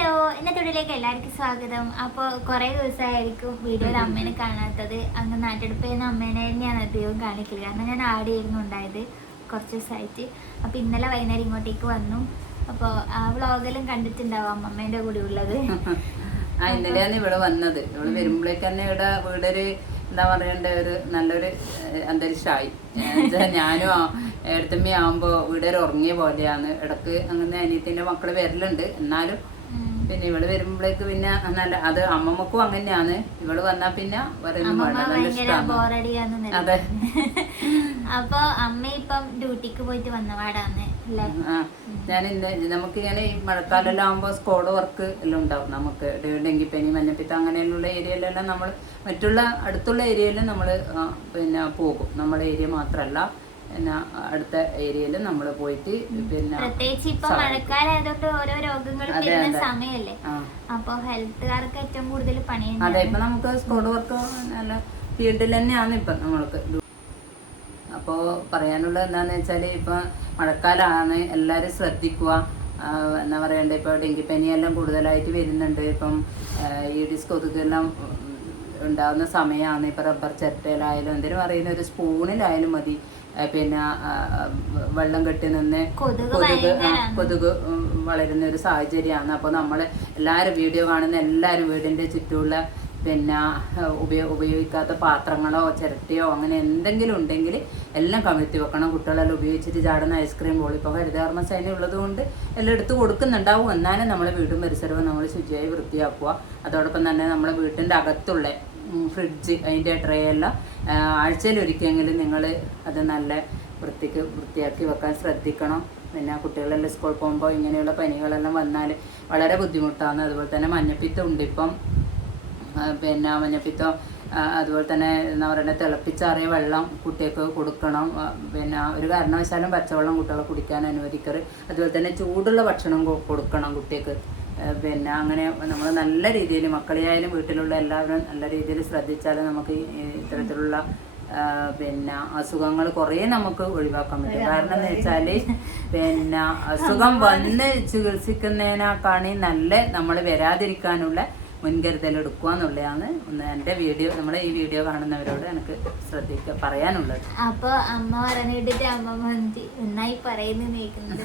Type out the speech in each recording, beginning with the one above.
Hello, ഇന്നത്തെ വീഡിയോയിലേക്ക് എല്ലാവർക്കും സ്വാഗതം. അപ്പോൾ കുറേ ദിവസമായിരിക്കും വീഡിയോയിൽ അമ്മേനെ കാണാത്തത്. അങ്ങ് നാട്ടെടുപ്പ് ചെയ്യുന്ന അമ്മേനെ തന്നെയാണ് അധികവും കാണിക്കല്. കാരണം ഞാൻ ആടെയായിരുന്നു ഉണ്ടായത് കുറച്ച് ദിവസമായിട്ട്. അപ്പോൾ ഇന്നലെ വൈകുന്നേരം ഇങ്ങോട്ടേക്ക് വന്നു. അപ്പോൾ ആ വ്ളോഗെല്ലാം കണ്ടിട്ടുണ്ടാവും അമ്മമ്മേൻ്റെ കൂടെ ഉള്ളത്. ഇന്നലെയാണ് ഇവിടെ വന്നത്. ഇവിടെ വരുമ്പോഴേക്ക് തന്നെ ഇവിടെ വീടൊരു എന്താ പറയണ്ട ഒരു നല്ലൊരു അന്തരീക്ഷമായി. ഞാനും ഏടത്തമ്മയാകുമ്പോൾ വീടൊരു ഉറങ്ങിയ പോലെയാണ്. ഇടക്ക് അങ്ങനെ അനിയത്തിന്റെ മക്കള് വരലുണ്ട്. എന്നാലും പിന്നെ ഇവള് വരുമ്പോഴേക്ക് പിന്നെ നല്ല അത് അമ്മമ്മക്കും അങ്ങനെയാണ്. ഇവള് വന്നാ പിന്നെ അതെ. അപ്പൊ അമ്മ ഇപ്പം ഡ്യൂട്ടിക്ക് പോയിട്ട് വന്നപാടാണ്. ഞാൻ നമുക്കിങ്ങനെ ഈ മഴക്കാലെല്ലാം ആകുമ്പോൾ സ്കോഡ് വർക്ക് എല്ലാം ഉണ്ടാവും. നമുക്ക് ഡെങ്കിപ്പനി, മഞ്ഞപ്പിത്തം അങ്ങനെയുള്ള ഏരിയയിലെല്ലാം നമ്മൾ മറ്റുള്ള അടുത്തുള്ള ഏരിയയിലും നമ്മൾ പിന്നെ പോകും. നമ്മുടെ ഏരിയ മാത്രമല്ല പിന്നെ അടുത്ത ഏരിയയിൽ നമ്മൾ പോയിട്ട് പിന്നെ പ്രത്യേകിച്ച് ഇപ്പൊ മഴക്കാലായതുകൊണ്ട് ഓരോ രോഗങ്ങളും വരുന്ന സമയല്ലേ. അപ്പൊ ഹെൽത്തുകാർക്ക് ഏറ്റവും കൂടുതൽ പണിയുണ്ട്. അതെ, ഇപ്പൊ നമുക്ക് സ്കോഡ് വർക്ക് നല്ല ഫീൽഡിൽ തന്നെയാണ് ഇപ്പൊ നമ്മൾക്ക്. അപ്പോൾ പറയാനുള്ളത് എന്താണെന്ന് വെച്ചാൽ ഇപ്പം മഴക്കാലമാണ്, എല്ലാവരും ശ്രദ്ധിക്കുക. എന്താ പറയണ്ടേ, ഇപ്പോൾ ഡെങ്കിപ്പനിയെല്ലാം കൂടുതലായിട്ട് വരുന്നുണ്ട്. ഇപ്പം ഈഡിസ് കൊതുകെല്ലാം ഉണ്ടാകുന്ന സമയമാണ്. ഇപ്പം റബ്ബർ ചിരട്ടയിലായാലും എന്തിനു പറയുന്ന ഒരു സ്പൂണിലായാലും മതി പിന്നെ വെള്ളം കെട്ടി നിന്ന് കൊതുക് വളരുന്ന ഒരു സാഹചര്യമാണ്. അപ്പോൾ നമ്മൾ എല്ലാവരും വീഡിയോ കാണുന്ന എല്ലാവരും വീടിൻ്റെ ചുറ്റുമുള്ള പിന്നെ ഉപയോഗിക്കാത്ത പാത്രങ്ങളോ ചിരട്ടയോ അങ്ങനെ എന്തെങ്കിലും ഉണ്ടെങ്കിൽ എല്ലാം കമിഴ്ത്തി വെക്കണം. കുട്ടികളെല്ലാം ഉപയോഗിച്ചിട്ട് ചാടുന്ന ഐസ്ക്രീം ബോൾ ഇപ്പോൾ ഹരിതകർമ്മ സേന ഉള്ളത് കൊണ്ട് എല്ലാം എടുത്ത് കൊടുക്കുന്നുണ്ടാവും. എന്നാലും നമ്മളെ വീടും പരിസരവും നമ്മൾ ശുചിയായി വൃത്തിയാക്കുക. അതോടൊപ്പം തന്നെ നമ്മളെ വീട്ടിൻ്റെ അകത്തുള്ള ഫ്രിഡ്ജ് അതിൻ്റെ ട്രേ എല്ലാം ആഴ്ചയിൽ ഒരിക്കലെങ്കിലും നിങ്ങൾ അത് നല്ല വൃത്തിയാക്കി വെക്കാൻ ശ്രദ്ധിക്കണം. പിന്നെ കുട്ടികളെല്ലാം സ്കൂളിൽ പോകുമ്പോൾ ഇങ്ങനെയുള്ള പനികളെല്ലാം വന്നാൽ വളരെ ബുദ്ധിമുട്ടാണ്. അതുപോലെ തന്നെ മഞ്ഞപ്പിത്തം ഉണ്ട് ഇപ്പം. പിന്നെ മഞ്ഞപ്പിത്തം അതുപോലെ തന്നെ എന്താ പറയുക, തിളപ്പിച്ചാറിയ വെള്ളം കുട്ടികൾക്ക് കൊടുക്കണം. പിന്നെ ഒരു കാരണവശാലും പച്ചവെള്ളം കുട്ടികളെ കുടിക്കാൻ അനുവദിക്കരുത്. അതുപോലെ തന്നെ ചൂടുള്ള ഭക്ഷണം കൊടുക്കണം കുട്ടികൾക്ക്. പിന്നെ അങ്ങനെ നമ്മൾ നല്ല രീതിയിൽ മക്കളെയായാലും വീട്ടിലുള്ള എല്ലാവരും നല്ല രീതിയിൽ ശ്രദ്ധിച്ചാൽ നമുക്ക് ഇത്തരത്തിലുള്ള പിന്നെ അസുഖങ്ങൾ കുറേ നമുക്ക് ഒഴിവാക്കാൻ പറ്റും. കാരണം എന്ന് വെച്ചാൽ പിന്നെ അസുഖം വന്ന് ചികിത്സിക്കുന്നതിനേക്കാണ് നല്ല നമ്മൾ വരാതിരിക്കാനുള്ള മുൻകരുതൽ എടുക്കുക എന്നുള്ളതാണ് എൻ്റെ വീഡിയോ, നമ്മുടെ ഈ വീഡിയോ കാണുന്നവരോട് എനിക്ക് പറയാനുള്ളത്. അപ്പൊ അമ്മ പറഞ്ഞിട്ട് അമ്മമ്മ നന്നായി പറയുന്നത് കേൾക്കുന്നത്.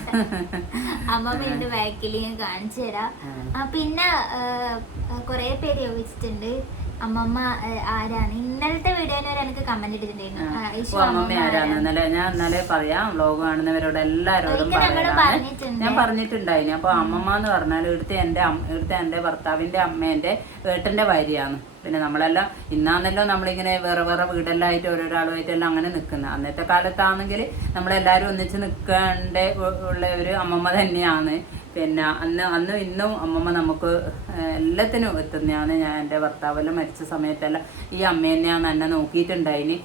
അമ്മമ്മ ബാക്കിൽ ഞാൻ കാണിച്ചു തരാം. പിന്നെ കൊറേ പേര് ചോദിച്ചിട്ടുണ്ട് അമ്മമ്മ ആരാണ്. ഇന്നലത്തെ വീഡിയോയിൽ എനിക്ക് കമന്റ് ഇട്ടിട്ടുണ്ടായിരുന്നു ഞാൻ ഇന്നലെ പറയാം. വ്ലോഗ് കാണുന്നവരോട് എല്ലാവരോടും ഞാൻ പറഞ്ഞിട്ടുണ്ടായിന്. അപ്പൊ അമ്മമ്മ എന്ന് പറഞ്ഞാൽ ഇവിടുത്തെ എൻ്റെ ഭർത്താവിന്റെ അമ്മേന്റെ ഏട്ടന്റെ ഭാര്യയാണ്. പിന്നെ നമ്മളെല്ലാം ഇന്നാന്നല്ലോ നമ്മളിങ്ങനെ വേറെ വേറെ വീടെല്ലാം ആയിട്ട് ഓരോരാളുമായിട്ടെല്ലാം അങ്ങനെ നിൽക്കുന്നത്. അന്നത്തെ കാലത്താണെങ്കിൽ നമ്മളെല്ലാവരും ഒന്നിച്ച് നിൽക്കേണ്ട ഉള്ള ഒരു അമ്മമ്മ തന്നെയാണ്. പിന്നെ അന്നും ഇന്നും അമ്മമ്മ നമുക്ക് എല്ലാത്തിനും എത്തുന്നതാണ്. ഞാൻ എൻ്റെ ഭർത്താവെല്ലാം മരിച്ച സമയത്തെല്ലാം ഈ അമ്മ തന്നെയാണ് എന്നെ നോക്കിയിട്ടുണ്ടായിന്.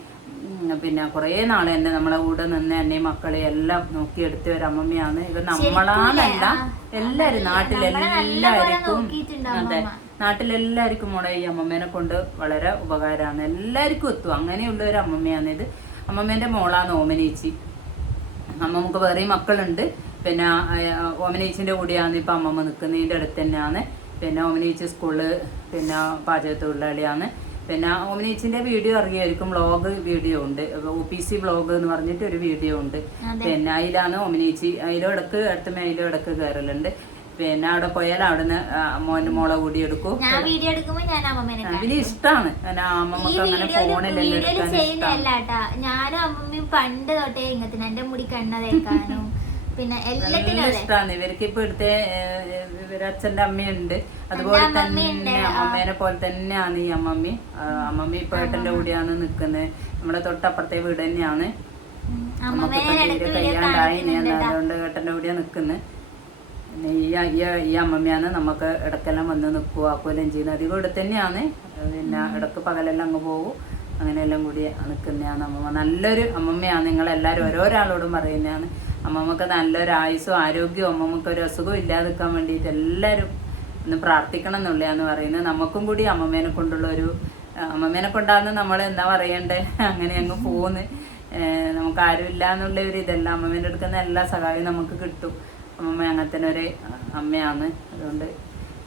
പിന്നെ കുറേ നാളെ എന്നെ നമ്മളെ കൂടെ നിന്ന് എന്നെയും മക്കളെ എല്ലാം നോക്കിയെടുത്ത ഒരു അമ്മമ്മയാണ്. ഇവർ നമ്മളാണല്ല എല്ലാവരും നാട്ടിലെല്ലാവർക്കും അതെ നാട്ടിലെല്ലാവർക്കും മോളെ ഈ അമ്മമ്മേനെ കൊണ്ട് വളരെ ഉപകാരമാണ്. എല്ലാവർക്കും എത്തും. അങ്ങനെയുള്ള ഒരു അമ്മമ്മയാണ് ഇത്. അമ്മമ്മേൻ്റെ മോളാണ് ഓമനേച്ചി. അമ്മമ്മക്ക് വേറെ മക്കളുണ്ട്. പിന്നെ ഓമനേച്ചിൻ്റെ കൂടെയാണ് ഇപ്പം അമ്മമ്മ നിൽക്കുന്നതിൻ്റെ അടുത്ത് തന്നെയാണ്. പിന്നെ ഓമനേച്ചി സ്കൂളിൽ പിന്നെ പാചക തൊഴിലാളിയാണ്. പിന്നെ ഓമനേച്ചിൻ്റെ വീഡിയോ അറിയായിരിക്കും, വ്ളോഗ് വീഡിയോ ഉണ്ട്. OPC വ്ളോഗ് എന്ന് പറഞ്ഞിട്ട് ഒരു വീഡിയോ ഉണ്ട്. പിന്നെ അതിലാണ് ഓമനേച്ചി അതിലും ഇടക്ക് കയറലുണ്ട്. പിന്നെ അവിടെ പോയാൽ അവിടുന്ന് മോളെ കൂടി എടുക്കും. അതിന് ഇഷ്ടമാണ്. അമ്മമ്മക്ക് അങ്ങനെ ഫോണിലെല്ലാം എടുക്കാൻ ഞാനും അമ്മമ്മയും പണ്ട് തൊട്ടേ ഇങ്ങനത്തെ എന്റെ മുടി കണ്ണ തേക്കാനും പിന്നെ എല്ലാത്തിനും ഇഷ്ടമാണ്. ഇവർക്ക് ഇപ്പൊ ഇവിടുത്തെ ഇവരച്ഛന്റെ അമ്മയുണ്ട്. അതുപോലെ തന്നെ അമ്മമ്മേനെ പോലെ തന്നെയാണ് ഈ അമ്മമ്മ ഇപ്പൊ ഏട്ടന്റെ കൂടെയാണ് നിക്കുന്നത്. നമ്മുടെ തൊട്ടപ്പുറത്തെ വീട് തന്നെയാണ്. നമുക്ക് കയ്യാണ്ടായി അതുകൊണ്ട് ഏട്ടന്റെ കൂടെയാണ് നിക്കുന്നത്. പിന്നെ ഈ അമ്മമ്മയാണ് നമുക്ക് ഇടക്കെല്ലാം വന്ന് നിൽക്കുക ആക്കുകയെല്ലാം ചെയ്യുന്നത്. അധികം ഇവിടെ തന്നെയാണ്. പിന്നെ ഇടക്ക് പകലെല്ലാം അങ്ങ് പോകും. അങ്ങനെയെല്ലാം കൂടി നിൽക്കുന്നതാണ് അമ്മമ്മ. നല്ലൊരു അമ്മമ്മയാണ്. നിങ്ങളെല്ലാവരും ഓരോരാളോടും പറയുന്നതാണ്. അമ്മമ്മക്ക് നല്ലൊരു ആയുസ്സും ആരോഗ്യവും അമ്മമ്മക്ക് ഒരു അസുഖവും ഇല്ലാതിരിക്കാൻ വേണ്ടിയിട്ട് എല്ലാവരും ഒന്ന് പ്രാർത്ഥിക്കണം എന്നുള്ളതാന്ന് പറയുന്നത്. നമുക്കും കൂടി അമ്മമ്മേനെ കൊണ്ടാന്ന് നമ്മൾ എന്താ പറയണ്ടേ, അങ്ങനെ അങ്ങ് പോകുന്നു. നമുക്ക് ആരും ഇല്ല എന്നുള്ള ഒരു ഇതല്ല. അമ്മമ്മേൻ്റെ അടുക്കുന്ന എല്ലാ സഹായവും നമുക്ക് കിട്ടും. അമ്മമ്മ അങ്ങനത്തെ ഒരു അമ്മയാണ്. അതുകൊണ്ട്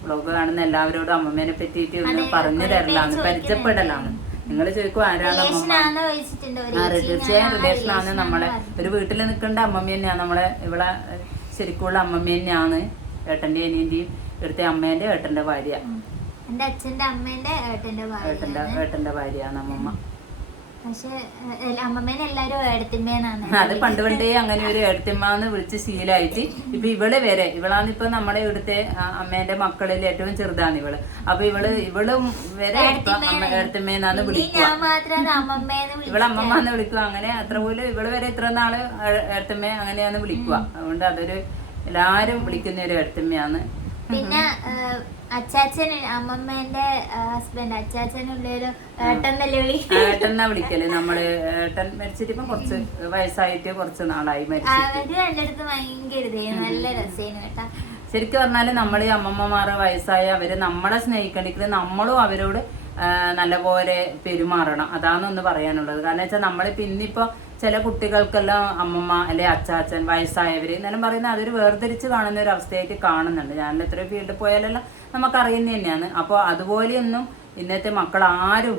വ്ളോഗ് കാണുന്ന എല്ലാവരോടും അമ്മമ്മേനെ പറ്റിയിട്ട് ഒന്ന് പറഞ്ഞു തരലാണ്, പരിചയപ്പെടലാണ്. നിങ്ങൾ ചോദിക്കും ആരാണ് അമ്മമ്മ? തീർച്ചയായും റിലേഷൻ ആണ്. നമ്മളെ ഒരു വീട്ടിൽ നിൽക്കേണ്ട അമ്മമ്മ തന്നെയാണ്. നമ്മളെ ഇവിടെ ശരിക്കുള്ള അമ്മമ്മ തന്നെയാണ്. ഏട്ടന്റെ അനിയന്റെയും ഇവിടുത്തെ അമ്മേന്റെ ഏട്ടന്റെ ഭാര്യ. എന്റെ അച്ഛന്റെ അമ്മേന്റെ ഏട്ടന്റെ ഭാര്യയാണ് അമ്മമ്മ. പക്ഷെ അമ്മമ്മേനെ എല്ലാരും ഏടത്തിമ്മേന്നാണ്. അത് പണ്ട് പണ്ടേ അങ്ങനെ ഒരു ഏടത്തിമ്മന്ന് വിളിച്ച് ശീലായിട്ട് ഇപ്പൊ ഇവള് വരെ ഇവളാണ് ഇപ്പൊ നമ്മുടെ ഇവിടുത്തെ അമ്മേന്റെ മക്കളിൽ ഏറ്റവും ചെറുതാണ് ഇവള്. അപ്പൊ ഇവളും വരെ ഏടത്തിമ്മേന്നാണ് വിളിക്കുക. ഇവള് അമ്മമ്മന്ന് വിളിക്കുക. അങ്ങനെ അത്ര പോലും ഇവള് വരെ ഇത്ര നാള് ഏടത്തിമ്മ അങ്ങനെയാണ് വിളിക്കുക. അതുകൊണ്ട് അതൊരു എല്ലാരും വിളിക്കുന്ന ഒരു ഏടത്തിമ്മയാണ്. പിന്നെ അച്ചാച്ചൻ അമ്മമ്മേന്റെ ഹസ്ബൻഡ് അച്ചാച്ചനുള്ളൊരു ഏട്ടന്നല്ലേ ഏട്ടെന്നാ വിളിക്കല്. നമ്മള് ഏട്ടൻ മരിച്ചിട്ട് ഇപ്പൊ കുറച്ച് വയസ്സായിട്ട് കുറച്ച് നാളായി മരിച്ചിട്ട്. എന്റെ അടുത്ത് ഭയങ്കര നല്ല രസേനു കേട്ടാ. ശരിക്കും പറഞ്ഞാല് നമ്മള് ഈ അമ്മമ്മമാര് വയസ്സായ അവര് നമ്മളെ സ്നേഹിക്കണ്ടെങ്കിൽ നമ്മളും അവരോട് നല്ലപോലെ പെരുമാറണം. അതാണെന്ന് പറയാനുള്ളത്. കാരണം വെച്ചാൽ നമ്മളിപ്പോ ഇന്നിപ്പോ ചില കുട്ടികൾക്കെല്ലാം അമ്മമ്മ അല്ലെ അച്ചാച്ചൻ വയസ്സായവര് എന്നാലും പറയുന്നത് അതൊരു വേർതിരിച്ച് കാണുന്ന ഒരു അവസ്ഥയായിട്ട് കാണുന്നുണ്ട്. ഞാൻ എത്രയോ ഫീൽഡിൽ പോയാലെല്ലാം നമുക്കറിയുന്ന തന്നെയാണ്. അപ്പോൾ അതുപോലെയൊന്നും ഇന്നത്തെ മക്കൾ ആരും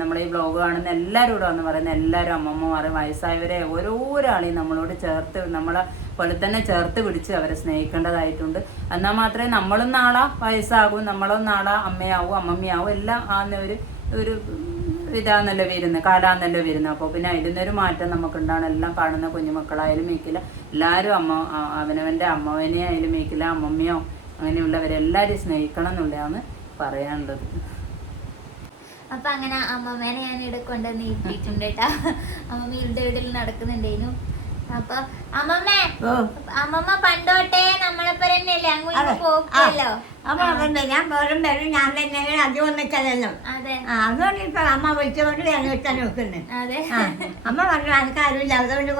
നമ്മളെ ഈ വ്ളോഗ് കാണുന്ന എല്ലാവരോടും എന്ന് പറയുന്ന എല്ലാവരും അമ്മമ്മമാരെ വയസ്സായവരെ ഓരോരാളെയും നമ്മളോട് ചേർത്ത് നമ്മളെ പോലെ തന്നെ ചേർത്ത് പിടിച്ച് അവരെ സ്നേഹിക്കേണ്ടതായിട്ടുണ്ട്. എന്നാൽ മാത്രമേ നമ്മളും നാളെ വയസ്സാകും, നമ്മളും നാളെ അമ്മയാവും അമ്മമ്മയാവും എല്ലാം ഒരു ഇതാന്നല്ലോ വരുന്നത്, കാലാന്നല്ലോ വരുന്നത്. അപ്പോൾ പിന്നെ അതിനൊരു മാറ്റം നമുക്കുണ്ടാണ്. എല്ലാം കാണുന്ന കുഞ്ഞുമക്കളായാലും മേക്കില്ല, എല്ലാവരും അവനവൻ്റെ അമ്മവനെ ആയാലും മേക്കില്ല, അമ്മമ്മയോ അങ്ങനെയുള്ളവരെല്ലാവരും സ്നേഹിക്കണം എന്നുള്ളതാണ് പറയാനുള്ളത്. അപ്പൊ അങ്ങനെ അമ്മമ്മേനെ ഞാൻ ഇവിടെ കൊണ്ടുവന്ന് ഇരുത്തിയിട്ടുണ്ട് കേട്ടാ. അമ്മമ്മ ഇരുടെ വീട്ടിൽ നടക്കുന്നുണ്ടേനു. അപ്പൊ അമ്മമ്മ പണ്ടോട്ടെ നമ്മളെപ്പോ തന്നെയല്ലേ അങ്ങോട്ട് പോകല്ലോ. അപ്പൊ അതന്നെ ഞാൻ പോലും വരും ഞാൻ തന്നെ അധികം ഒന്നിച്ചതല്ലോ. അതുകൊണ്ട് ഇപ്പൊ അമ്മ വിളിച്ചുകൊണ്ട് ഞാൻ വെച്ചാൽ നോക്കുന്നത്. അമ്മ പറഞ്ഞു എനിക്ക് അറിയില്ല, അതുകൊണ്ട്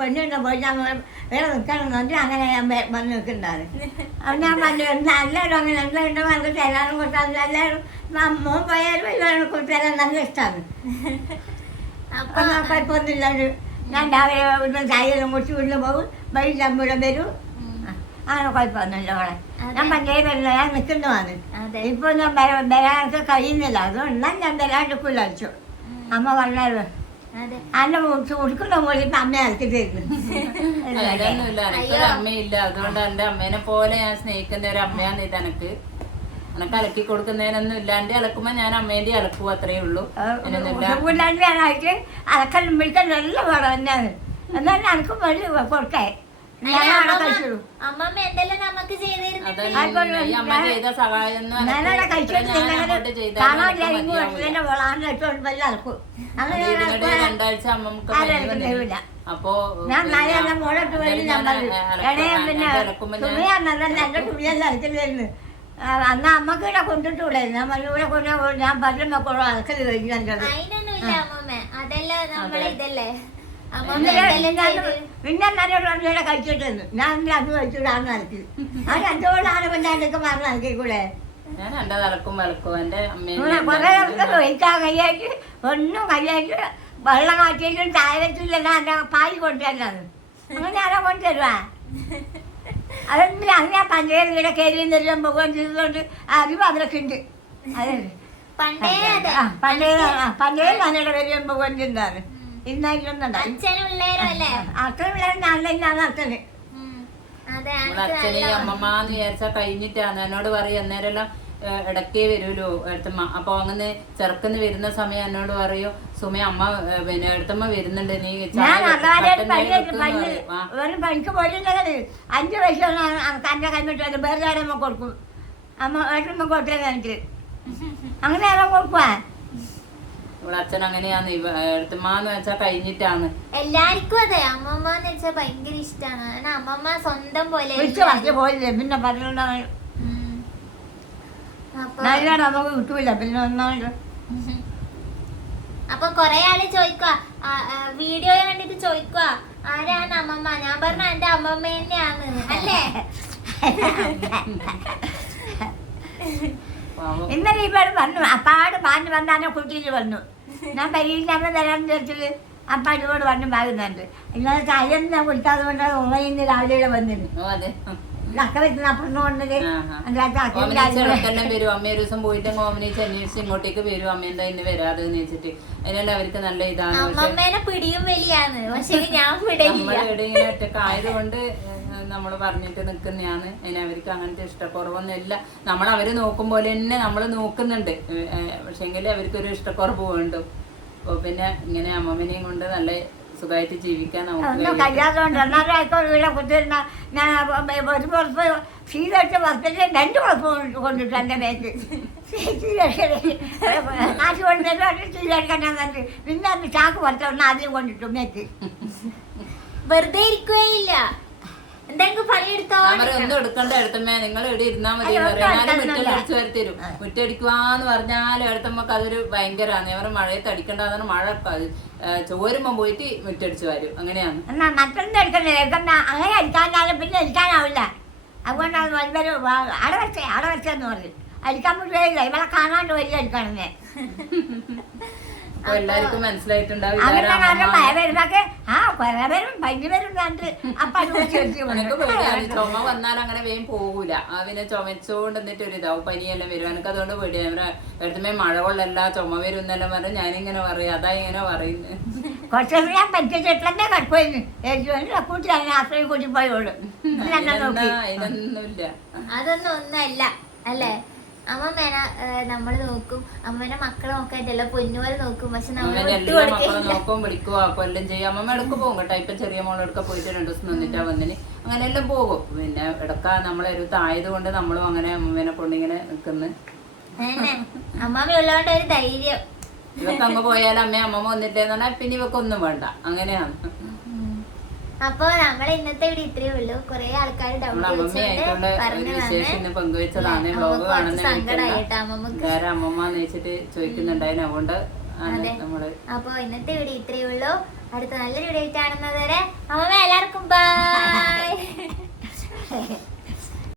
പെണ്ണുണ്ടോ പോയി ഞാൻ വേറെ നിൽക്കണം അങ്ങനെ ഞാൻ വന്ന് നിൽക്കുന്നുണ്ടാണ്. അത് ഞാൻ പറഞ്ഞു എല്ലാവരും അങ്ങനെ എല്ലാവരും നമുക്ക് തരാനും കൊടുത്താൽ എല്ലാവരും മോൻ പോയാലും എല്ലാവരും കൊടുത്തരാൻ നല്ല ഇഷ്ടമാണ്. അപ്പൊ കുഴപ്പമൊന്നുമില്ലാണ്ട് ഞാൻ രാവിലെ ഇവിടുന്ന് ചായയെല്ലാം കുടിച്ച് വീട്ടിൽ പോകും, വൈകിട്ട് വരും. അങ്ങനെ കുഴപ്പമൊന്നുമില്ല മോളെ. ഞാൻ പണ്ടേ വരില്ല, ഞാൻ നിൽക്കുന്നതാണ്. ഇപ്പൊ ഞാൻ വരാനൊക്കെ കഴിയുന്നില്ല, അതുകൊണ്ട് ഞാൻ വരാണ്ടിരിക്കില്ല അയച്ചു. അമ്മ പറഞ്ഞാലും അന്നെ ഉടുക്കുന്ന പോലെ ഇപ്പൊ അമ്മ ഇറക്കി തരുന്നു. അമ്മയില്ല, അതുകൊണ്ട് എന്റെ അമ്മേനെ പോലെ ഞാൻ സ്നേഹിക്കുന്ന ഒരു അമ്മയാണ് ഇത്. എനക്ക് അലക്കി കൊടുക്കുന്നതിനൊന്നും ഇല്ലാണ്ട് അലക്കുമ്പോ ഞാൻ അമ്മേന്റെ അലക്കും, അത്രേ ഉള്ളൂ. ഞാനായിട്ട് അലക്കലും വിളിക്കലും എല്ലാം വേണം തന്നെയാണ്. എന്നാലും അനക്കും വലിയ കൊടുക്കേ അമ്മമ്മ എന്തെല്ലാം നമുക്ക് രണ്ടാഴ്ച അമ്മക്ക് അപ്പൊ ഞാൻ മോളോട്ട് വരും. എന്റെ തുണിയെല്ലാം അലക്കലായിരുന്നു. അന്ന് അമ്മക്ക് ഇവിടെ കൊണ്ടിട്ടൂടായിരുന്നു. ഞാൻ ഇവിടെ കൊണ്ട് ഞാൻ പല്ലും മക്കളോ അലക്കൽ കഴിഞ്ഞു. പിന്നെ നല്ലോടെ കഴിച്ചിട്ടുണ്ട്. ഞാൻ അത് കഴിച്ചിടാന്ന് അലക്കി. ആ രണ്ടോടാണ് പിന്നെ അതൊക്കെ മറന്ന് അലക്കിക്കൂടെ. കൊറേ ഒഴിക്കാൻ കൈയായിട്ട് ഒന്നും കൈയായിട്ട് വെള്ളം കാറ്റിയിട്ടും ചായ വെച്ചില്ല എന്റെ പാല് കൊണ്ടുവരുന്നത്. അങ്ങനെ ആരാ കൊണ്ടുവരുവാ? അതൊന്നും അത് ഞാൻ പഞ്ചായത്ത് ഇവിടെ കയറി നെല്ലാം പോകുകയും ചെയ്തതുകൊണ്ട് അറിവ് അതിലൊക്കെ ഉണ്ട്. അതെ പണ്ടേ ഞാനിവിടെ വരികയും പോകുകയും ചെയ്താണ്. ഇന്നായിട്ടൊന്നുണ്ട് അത്ര പിള്ളേർ ഞാനാണ് അച്ഛന്. അച്ഛനെ അമ്മമാന്ന് വിചാരിച്ചാ കഴിഞ്ഞിട്ടാണ് എന്നോട് പറയും. അന്നേരം ഇടക്കേ വരുമല്ലോ എടുത്തമ്മ. അപ്പൊ അങ്ങനെ ചെറുക്കന്ന് വരുന്ന സമയം എന്നോട് പറയും, സുമ അമ്മ പിന്നെ എടുത്തമ്മ വരുന്നുണ്ട്, നീ പണിക്ക് പോയിട്ടുണ്ടെങ്കിൽ 5 വയസ്സാണ് തന്റെ കൈമിട്ട് വേറെ ആരമ്മ കൊടുക്കും. അമ്മ ഏട്ടമ്മ കൊടുത്തേ എനിക്ക് അങ്ങനെ ആരോ കൊടുക്കുവാ. ഇവിടെ അച്ഛൻ അങ്ങനെയാണ്. എടുത്തമ്മന്ന് വെച്ചാ കഴിഞ്ഞിട്ടാണ്. എല്ലാവർക്കും അതെ അമ്മമ്മന്ന് വെച്ചാൽ ഭയങ്കര ഇഷ്ടമാണ്. അമ്മമ്മ സ്വന്തം പോലെ പോയില്ലേ പിന്നെ പറഞ്ഞിട്ടുണ്ടാവും. നമുക്ക് കിട്ടൂല പിന്നെ ഒന്നാമത്. അപ്പൊ കൊറേ ആള് ചോദിക്കുക, വീഡിയോ കണ്ടിട്ട് ചോദിക്കുക ആരാണ് അമ്മമ്മ. ഞാൻ പറഞ്ഞ എന്റെ അമ്മമ്മ തന്നെയാണ് അല്ലേ. ഇന്നലെ ഈ പേര് വന്നു. അപ്പാട് പാഞ്ഞ് വന്നാണ് കുട്ടിയിൽ വന്നു. ഞാൻ പരീക്ഷ തരാൻ വിചാരിച്ചത് അപ്പാടിനോട് പറഞ്ഞു വാങ്ങുന്നുണ്ട്. ഇന്നലെ ചായ ഞാൻ കൊടുക്കാതെ കൊണ്ട് ഉമ്മയിന്ന് രാവിലെ വന്നിരുന്നു. അക്ക വെക്കുന്ന അപ്പുറത്ത് കൊണ്ടത് ഓമനീച്ചെല്ലാം വരും. അമ്മ ഒരു ദിവസം പോയിട്ട് ഓമനീച്ച് അന്വേഷിച്ച് ഇങ്ങോട്ടേക്ക് വരും. അമ്മ എന്താ ഇന്ന് വരാതെന്ന് വെച്ചിട്ട്. അതിനെല്ലാം അവർക്ക് നല്ല ഇതാണ്. അമ്മമ്മേനെ പിടിയും വലിയാണ്, പക്ഷെ ഞാൻ നമ്മളിവിടെ ഇങ്ങനെ ഒറ്റക്ക് ആയതുകൊണ്ട് നമ്മൾ പറഞ്ഞിട്ട് നിൽക്കുന്നതാണ്. അതിന് അവർക്ക് അങ്ങനത്തെ ഇഷ്ടക്കുറവൊന്നുമില്ല. അവര് നോക്കും പോലെ തന്നെ നമ്മൾ നോക്കുന്നുണ്ട്. പക്ഷെങ്കിൽ അവർക്കൊരു ഇഷ്ടക്കുറവ് വേണ്ടും. അപ്പോൾ പിന്നെ ഇങ്ങനെ അമ്മമ്മനെയും കൊണ്ട് നല്ല സുഖമായിട്ട് ജീവിക്കാൻ നമുക്ക് കഴിയാത്തതുകൊണ്ട് എന്നാലും കുത്തിരുന്ന ഞാൻ ഒരു പുറത്ത് സീതടിച്ച പുറത്തേക്ക് 2 പുറത്ത് കൊണ്ടിട്ടു എൻ്റെ മേക്ക് കാശ് കൊണ്ടിട്ട് സീതടിക്കാൻ തന്നെ പിന്നെ അത് ചാക്ക് പുറത്ത് ആദ്യം കൊണ്ടിട്ടു മേക്ക്. വെറുതെ ഇരിക്കുകയില്ല, എന്തെങ്കിലും പണിയെടുത്തോ. ഒന്നും എടുക്കണ്ട എടുത്തമ്മേ, നിങ്ങൾ ഇവിടെ ഇരുന്നാ മതി. മുറ്റടിച്ചു വരത്തരും. മുറ്റടിക്കുവാന്ന് പറഞ്ഞാലും എടുത്തമ്മക്ക് അതൊരു ഭയങ്കരാണ്. അവർ മഴയത്ത് അടിക്കണ്ടെന്നാണ്. മഴ ചോരുമ്പോ പോയിട്ട് മുറ്റടിച്ചു വരും. അങ്ങനെയാണ്. മറ്റൊന്നും എടുക്കണ്ടേ, അങ്ങനെ അടിക്കാനാലും പിന്നെ അടിക്കാനാവില്ല. അതുകൊണ്ടാണ് വലിയൊരു അവിടെ വെച്ചെന്ന് പറയും. അടിക്കാൻ പറ്റില്ല, ഇവളെ കാണാണ്ട് വലിയ അടിക്കണമേ. എല്ലാവർക്കും മനസ്സിലായിട്ടുണ്ടാവും. ചുമ വന്നാൽ അങ്ങനെ വേഗം പോകൂല. പിന്നെ ചുമച്ചോണ്ട് എന്നിട്ട് ഒരു ഇതാവും, പനിയെല്ലാം വരും. എനിക്ക് അതുകൊണ്ട് പേടിയാണ്. എടുത്തുമേ മഴ കൊള്ളല്ല, ചുമ വരും എന്നെല്ലാം പറഞ്ഞ ഞാനിങ്ങനെ പറയും. അതാ ഇങ്ങനെ പറയുന്നത്. കുറച്ചു ഞാൻ പറ്റിച്ചിട്ടേ കട്ടുപോയി കൂട്ടി ആശ്രയം കൂട്ടി പോയോളൂ. അതിനൊന്നുമില്ല, അതൊന്നും ഒന്നല്ല അല്ലേ. അമ്മമ്മേനെ നമ്മള് നോക്കും, അമ്മേനെ മക്കളെ നോക്കാറ്റല്ല പൊന്നുപോലെ നോക്കും. പക്ഷെ മക്കളെ നോക്കും, വിളിക്കുക, കൊല്ലം ചെയ്യും. അമ്മമ്മ ഇടക്ക് പോകും കേട്ടോ. ഇപ്പൊ ചെറിയ മോളെടുക്ക പോയിട്ട് 2 ദിവസം നിന്നിട്ടാ വന്നിന്. അങ്ങനെയെല്ലാം പോകും. പിന്നെ ഇടക്ക നമ്മളൊരുത്തായത് കൊണ്ട് നമ്മളും അങ്ങനെ അമ്മമ്മേനെ കൊണ്ടിങ്ങനെ നിക്കുന്നു. അമ്മാമ്മ ഉള്ളതുകൊണ്ട് ഒരു ധൈര്യം. ഇവക്ക് അങ്ങ് പോയാലും അമ്മമ്മ വന്നിട്ടേന്ന് പറഞ്ഞാൽ പിന്നെ ഇവക്കൊന്നും വേണ്ട. അങ്ങനെയാണ്. അപ്പൊ നമ്മളെ ഇന്നത്തെ ഇവിടെ ഇത്രയേ ഉള്ളൂ. കൊറേ ആൾക്കാർ പങ്കുവെച്ചതാണ്. വ്ലോഗ് കാണുന്ന അമ്മമ്മന്ന് വെച്ചിട്ട് ചോദിക്കുന്നുണ്ടായിരുന്നു. അതുകൊണ്ട് നമ്മള് അപ്പൊ ഇന്നത്തെ വീഡിയോ ഇത്രയേ ഉള്ളൂ. അടുത്ത നല്ലൊരു വീഡിയോ കാണുന്നത് വരെ അമ്മമ്മ എല്ലാവരും